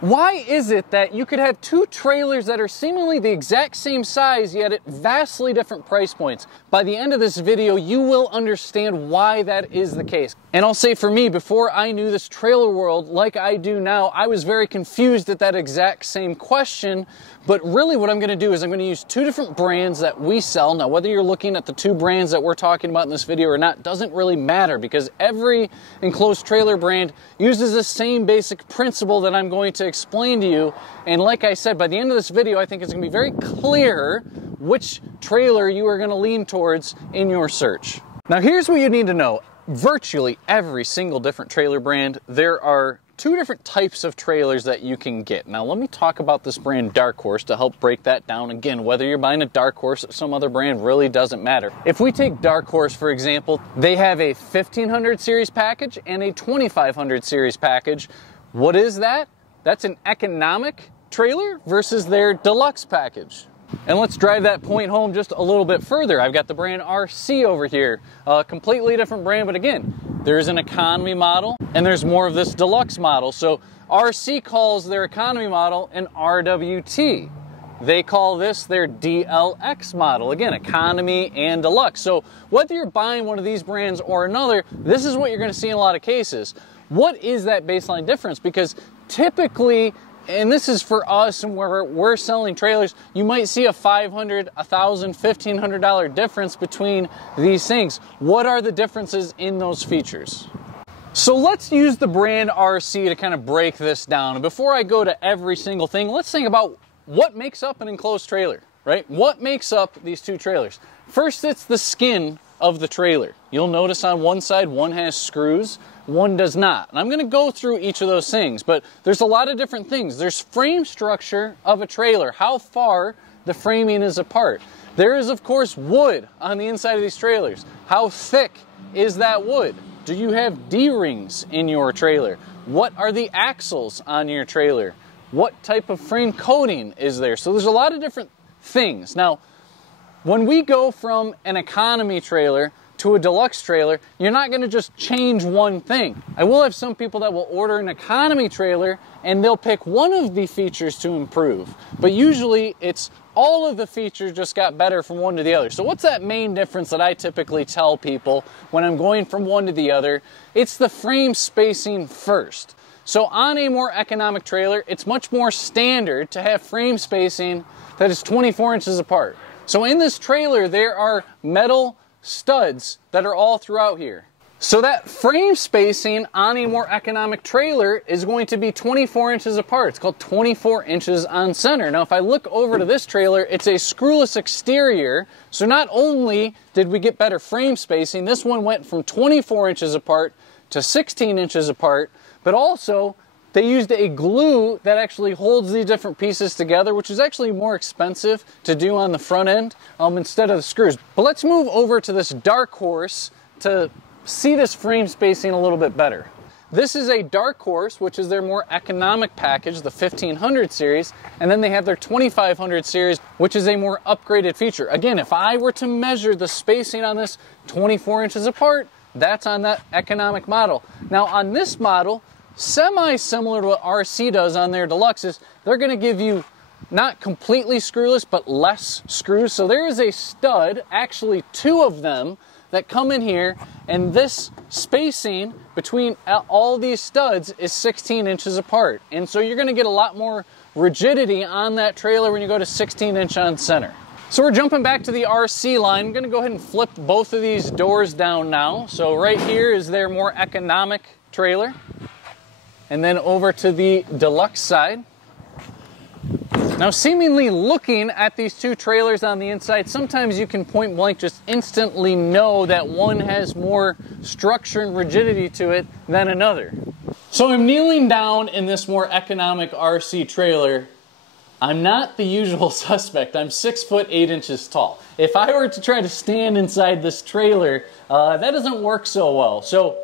Why is it that you could have two trailers that are seemingly the exact same size yet at vastly different price points? By the end of this video, you will understand why that is the case. And I'll say for me, before I knew this trailer world like I do now, I was very confused at that exact same question. But really what I'm going to do is I'm going to use two different brands that we sell. Now, whether you're looking at the two brands that we're talking about in this video or not doesn't really matter, because every enclosed trailer brand uses the same basic principle that I'm going to explain to you. And like I said, by the end of this video, I think it's going to be very clear which trailer you are going to lean towards in your search. Now, here's what you need to know. Virtually every single different trailer brand, there are two different types of trailers that you can get. Now, let me talk about this brand Darkhorse to help break that down. Again, whether you're buying a Darkhorse or some other brand really doesn't matter. If we take Darkhorse, for example, they have a 1500 series package and a 2500 series package. What is that? That's an economic trailer versus their deluxe package. And let's drive that point home just a little bit further. I've got the brand RC over here, a completely different brand, but again, there's an economy model and there's more of this deluxe model. So RC calls their economy model an RWT. They call this their DLX model. Again, economy and deluxe. So whether you're buying one of these brands or another, this is what you're going to see in a lot of cases. What is that baseline difference? Because typically, and this is for us and where we're selling trailers, you might see a $500, $1,000, $1,500 difference between these things. What are the differences in those features? So let's use the brand RC to kind of break this down. And before I go to every single thing, let's think about what makes up an enclosed trailer, right? What makes up these two trailers? First, it's the skin of the trailer. You'll notice on one side, one has screws, one does not. And I'm going to go through each of those things, but there's a lot of different things. There's frame structure of a trailer, how far the framing is apart. There is, of course, wood on the inside of these trailers. How thick is that wood? Do you have D-rings in your trailer? What are the axles on your trailer? What type of frame coating is there? So there's a lot of different things. Now, when we go from an economy trailer to a deluxe trailer, you're not going to just change one thing. I will have some people that will order an economy trailer and they'll pick one of the features to improve. But usually it's all of the features just got better from one to the other. So what's that main difference that I typically tell people when I'm going from one to the other? It's the frame spacing first. So on a more economic trailer, it's much more standard to have frame spacing that is 24 inches apart. So in this trailer, there are metal studs that are all throughout here. So that frame spacing on a more economic trailer is going to be 24 inches apart. It's called 24 inches on center. Now, if I look over to this trailer, it's a screwless exterior. So not only did we get better frame spacing, this one went from 24 inches apart to 16 inches apart, but also they used a glue that actually holds these different pieces together, which is actually more expensive to do on the front end instead of the screws. But let's move over to this Darkhorse to see this frame spacing a little bit better. This is a Darkhorse, which is their more economic package, the 1500 series, and then they have their 2500 series, which is a more upgraded feature. Again, if I were to measure the spacing on this 24 inches apart, that's on that economic model. Now on this model, semi-similar to what RC does on their deluxes, they're going to give you not completely screwless, but less screws. So there is a stud, actually two of them, that come in here, and this spacing between all these studs is 16 inches apart. And so you're going to get a lot more rigidity on that trailer when you go to 16 inch on center. So we're jumping back to the RC line. I'm going to go ahead and flip both of these doors down now. So right here is their more economic trailer. And then over to the deluxe side. Now, seemingly looking at these two trailers on the inside, sometimes you can point blank just instantly know that one has more structure and rigidity to it than another. So I'm kneeling down in this more economic RC trailer. I'm not the usual suspect. I'm 6 foot 8 inches tall. If I were to try to stand inside this trailer, that doesn't work so well. So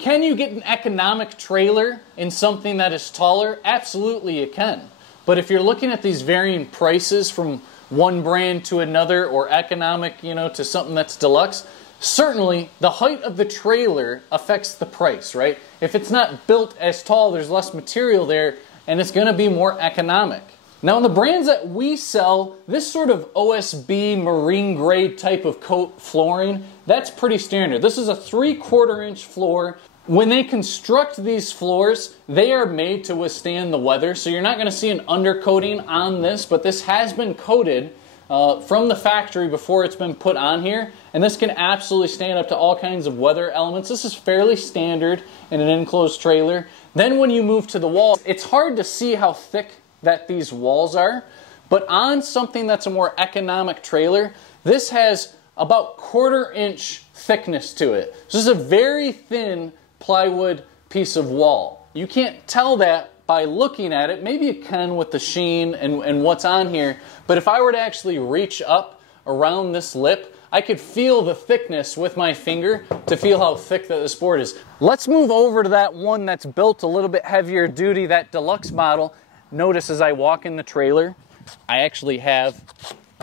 can you get an economic trailer in something that is taller? Absolutely you can. But if you're looking at these varying prices from one brand to another, or economic, to something that's deluxe, certainly the height of the trailer affects the price, right? If it's not built as tall, there's less material there, and it's going to be more economic. Now in the brands that we sell, this sort of OSB marine grade type of coat flooring, that's pretty standard. This is a 3/4 inch floor. When they construct these floors, they are made to withstand the weather, so you're not going to see an undercoating on this, but this has been coated from the factory before it's been put on here, and this can absolutely stand up to all kinds of weather elements. This is fairly standard in an enclosed trailer. Then when you move to the wall, it's hard to see how thick that these walls are, but on something that's a more economic trailer, this has about 1/4 inch thickness to it. So this is a very thin plywood piece of wall. You can't tell that by looking at it. Maybe you can with the sheen and what's on here, but if I were to actually reach up around this lip, I could feel the thickness with my finger to feel how thick that this board is. Let's move over to that one that's built a little bit heavier duty, that deluxe model. Notice as I walk in the trailer, I actually have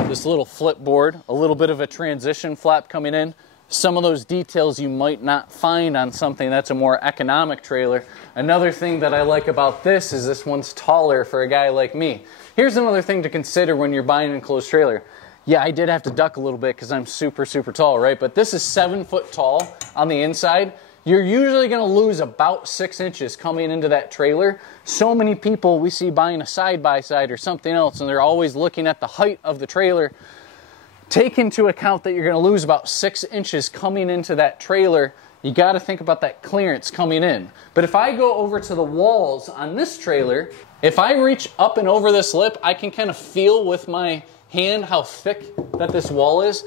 this little flip board, a little bit of a transition flap coming in. Some of those details you might not find on something that's a more economic trailer. Another thing that I like about this is this one's taller for a guy like me. Here's another thing to consider when you're buying an enclosed trailer. Yeah, I did have to duck a little bit because I'm super tall, right? But this is 7 foot tall on the inside. You're usually going to lose about 6 inches coming into that trailer. So many people we see buying a side-by-side or something else, and they're always looking at the height of the trailer. Take into account that you're going to lose about 6 inches coming into that trailer. You got to think about that clearance coming in. But if I go over to the walls on this trailer, if I reach up and over this lip, I can kind of feel with my hand how thick that this wall is.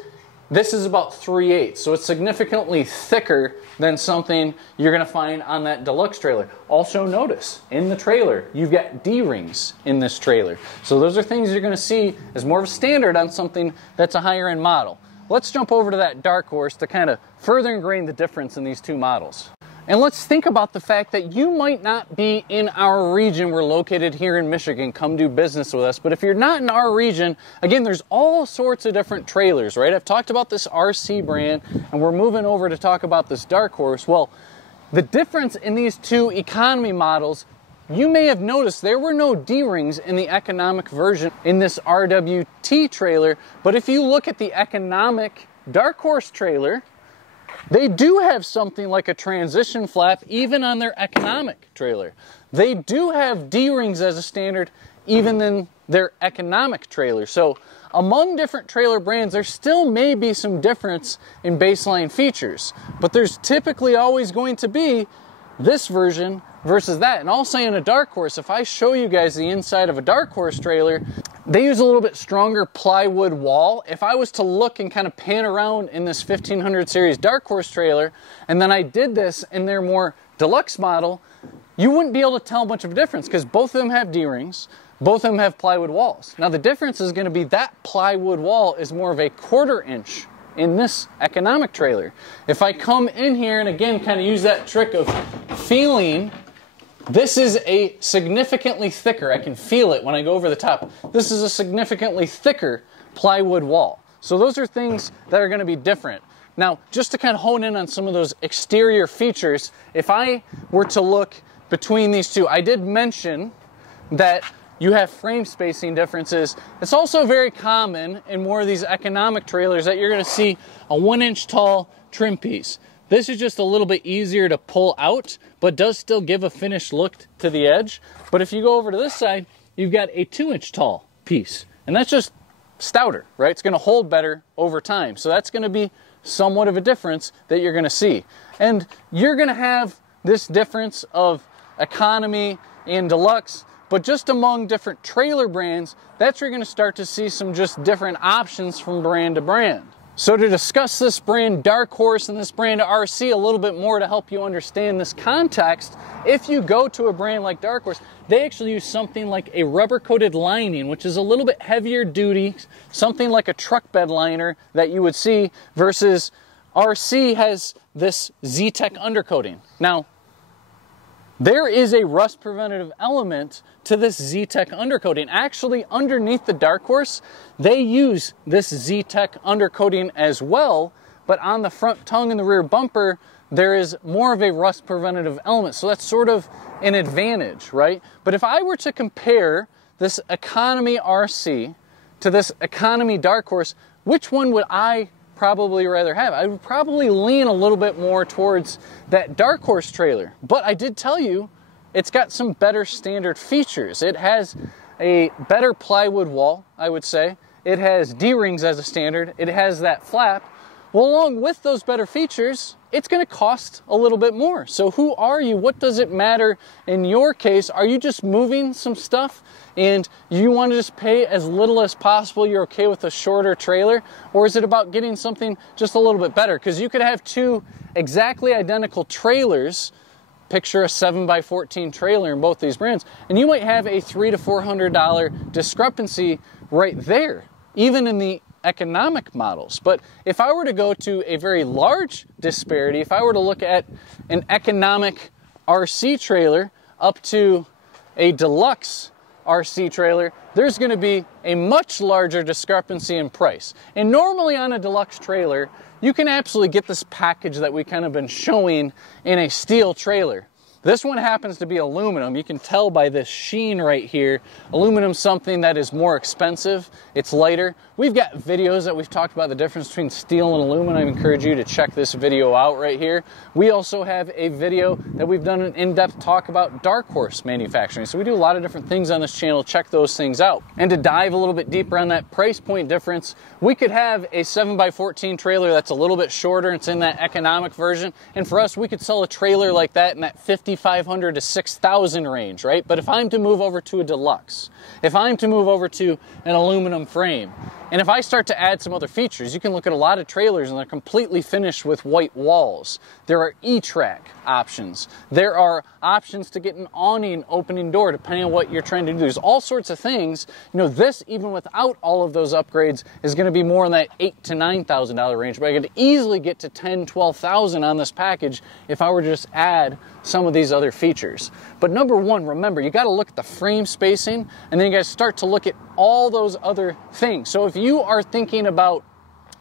This is about 3/8, so it's significantly thicker than something you're going to find on that deluxe trailer. Also notice, in the trailer, you've got D-rings in this trailer. So those are things you're going to see as more of a standard on something that's a higher end model. Let's jump over to that Darkhorse to kind of further ingrain the difference in these two models. And let's think about the fact that you might not be in our region. We're located here in Michigan. Come do business with us. But if you're not in our region, again, there's all sorts of different trailers, right? I've talked about this RC brand, and we're moving over to talk about this Darkhorse. Well, the difference in these two economy models, you may have noticed there were no D-rings in the economic version in this RWT trailer. But if you look at the economic Darkhorse trailer, they do have something like a transition flap even on their economic trailer. They do have D-rings as a standard even in their economic trailer. So among different trailer brands, there still may be some difference in baseline features, but there's typically always going to be this version versus that. And I'll say in a Darkhorse, if I show you guys the inside of a Darkhorse trailer, they use a little bit stronger plywood wall. If I was to look and kind of pan around in this 1500 series Darkhorse trailer, and then I did this in their more deluxe model, you wouldn't be able to tell much of a difference because both of them have D-rings, both of them have plywood walls. Now the difference is going to be that plywood wall is more of a 1/4 inch in this economic trailer. If I come in here and again kind of use that trick of feeling, this is a significantly thicker, I can feel it when I go over the top, this is a significantly thicker plywood wall. So those are things that are going to be different. Now, just to kind of hone in on some of those exterior features, if I were to look between these two, I did mention that you have frame spacing differences. It's also very common in more of these economic trailers that you're going to see a 1 inch tall trim piece. This is just a little bit easier to pull out, but does still give a finished look to the edge. But if you go over to this side, you've got a 2 inch tall piece, and that's just stouter, right? It's going to hold better over time. So that's going to be somewhat of a difference that you're going to see. And you're going to have this difference of economy and deluxe, but just among different trailer brands, that's where you're going to start to see some just different options from brand to brand. So to discuss this brand Darkhorse and this brand RC a little bit more to help you understand this context, if you go to a brand like Darkhorse, they actually use something like a rubber-coated lining, which is a little bit heavier duty, something like a truck bed liner that you would see, versus RC has this Z-Tech undercoating. Now, there is a rust preventative element to this Z-Tech undercoating. Actually, underneath the Darkhorse, they use this Z-Tech undercoating as well, but on the front tongue and the rear bumper, there is more of a rust preventative element. So that's sort of an advantage, right? But if I were to compare this economy RC to this economy Darkhorse, which one would I probably rather have? I would probably lean a little bit more towards that Darkhorse trailer. But I did tell you, it's got some better standard features. It has a better plywood wall, I would say. It has D-rings as a standard. It has that flap. Well, along with those better features, it's going to cost a little bit more. So who are you? What does it matter in your case? Are you just moving some stuff and you want to just pay as little as possible? You're okay with a shorter trailer? Or is it about getting something just a little bit better? Because you could have two exactly identical trailers. Picture a 7x14 trailer in both these brands, and you might have a $300 to $400 discrepancy right there, even in the economic models. But if I were to go to a very large disparity, if I were to look at an economic RC trailer up to a deluxe RC trailer, there's going to be a much larger discrepancy in price. And normally on a deluxe trailer, you can absolutely get this package that we kind of been showing in a steel trailer. This one happens to be aluminum. You can tell by this sheen right here. Aluminum's something that is more expensive. It's lighter. We've got videos that we've talked about the difference between steel and aluminum. I encourage you to check this video out right here. We also have a video that we've done an in-depth talk about Darkhorse manufacturing. So we do a lot of different things on this channel. Check those things out. And to dive a little bit deeper on that price point difference, we could have a 7x14 trailer that's a little bit shorter. It's in that economic version. And for us, we could sell a trailer like that in that $5,500 to $6,000 range, right? But if I'm to move over to a deluxe, if I'm to move over to an aluminum frame, and if I start to add some other features, you can look at a lot of trailers and they're completely finished with white walls. There are E-track options. There are options to get an awning opening door depending on what you're trying to do. There's all sorts of things. You know, this, even without all of those upgrades, is going to be more in that $8,000 to $9,000 range. But I could easily get to $10,000, $12,000 on this package if I were to just add some of these other features. But number one, remember, you got to look at the frame spacing, and then you got to start to look at all those other things. So if you are thinking about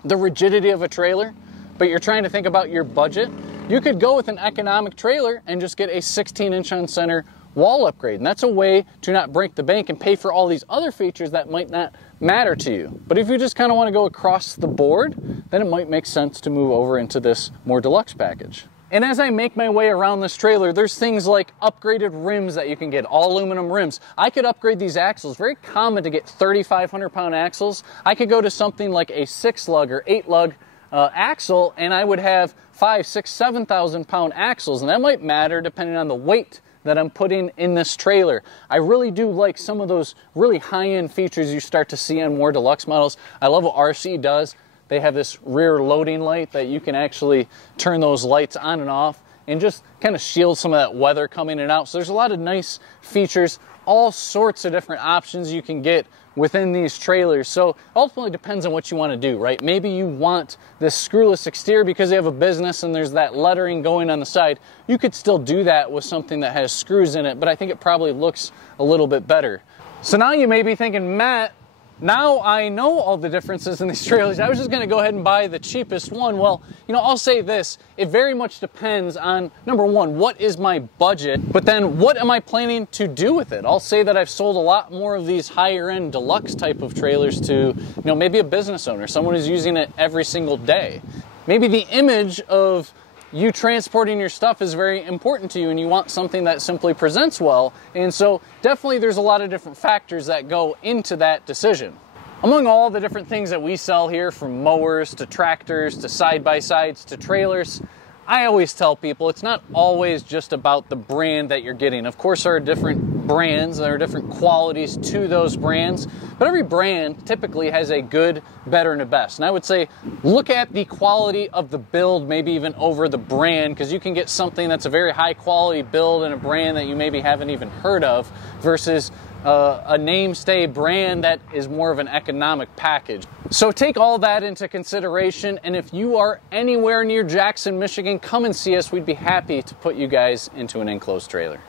the rigidity of a trailer, but you're trying to think about your budget, you could go with an economic trailer and just get a 16-inch on center wall upgrade. And that's a way to not break the bank and pay for all these other features that might not matter to you. But if you just kind of want to go across the board, then it might make sense to move over into this more deluxe package. And as I make my way around this trailer, there's things like upgraded rims that you can get, all aluminum rims. I could upgrade these axles. Very common to get 3,500 pound axles. I could go to something like a 6-lug or 8-lug axle, and I would have 5,000, 6,000, 7,000 pound axles. And that might matter depending on the weight that I'm putting in this trailer. I really do like some of those really high-end features you start to see on more deluxe models. I love what RC does. They have this rear loading light that you can actually turn those lights on and off and just kind of shield some of that weather coming in and out. So there's a lot of nice features, all sorts of different options you can get within these trailers. So ultimately depends on what you want to do, right? Maybe you want this screwless exterior because you have a business and there's that lettering going on the side. You could still do that with something that has screws in it, but I think it probably looks a little bit better. So now you may be thinking, Matt, now I know all the differences in these trailers. I was just going to go ahead and buy the cheapest one. Well, you know, I'll say this. It very much depends on, number one, what is my budget? But then what am I planning to do with it? I'll say that I've sold a lot more of these higher end deluxe type of trailers to, you know, maybe a business owner, someone who's using it every single day. Maybe the image of you transporting your stuff is very important to you and you want something that simply presents well. And so definitely there's a lot of different factors that go into that decision. Among all the different things that we sell here, from mowers to tractors to side-by-sides to trailers, I always tell people it's not always just about the brand that you're getting. Of course, there are different brands, there are different qualities to those brands, but every brand typically has a good, better, and a best. And I would say look at the quality of the build, maybe even over the brand, because you can get something that's a very high quality build and a brand that you maybe haven't even heard of versus a namestay brand that is more of an economic package. So take all that into consideration, and if you are anywhere near Jackson, Michigan, come and see us. We'd be happy to put you guys into an enclosed trailer.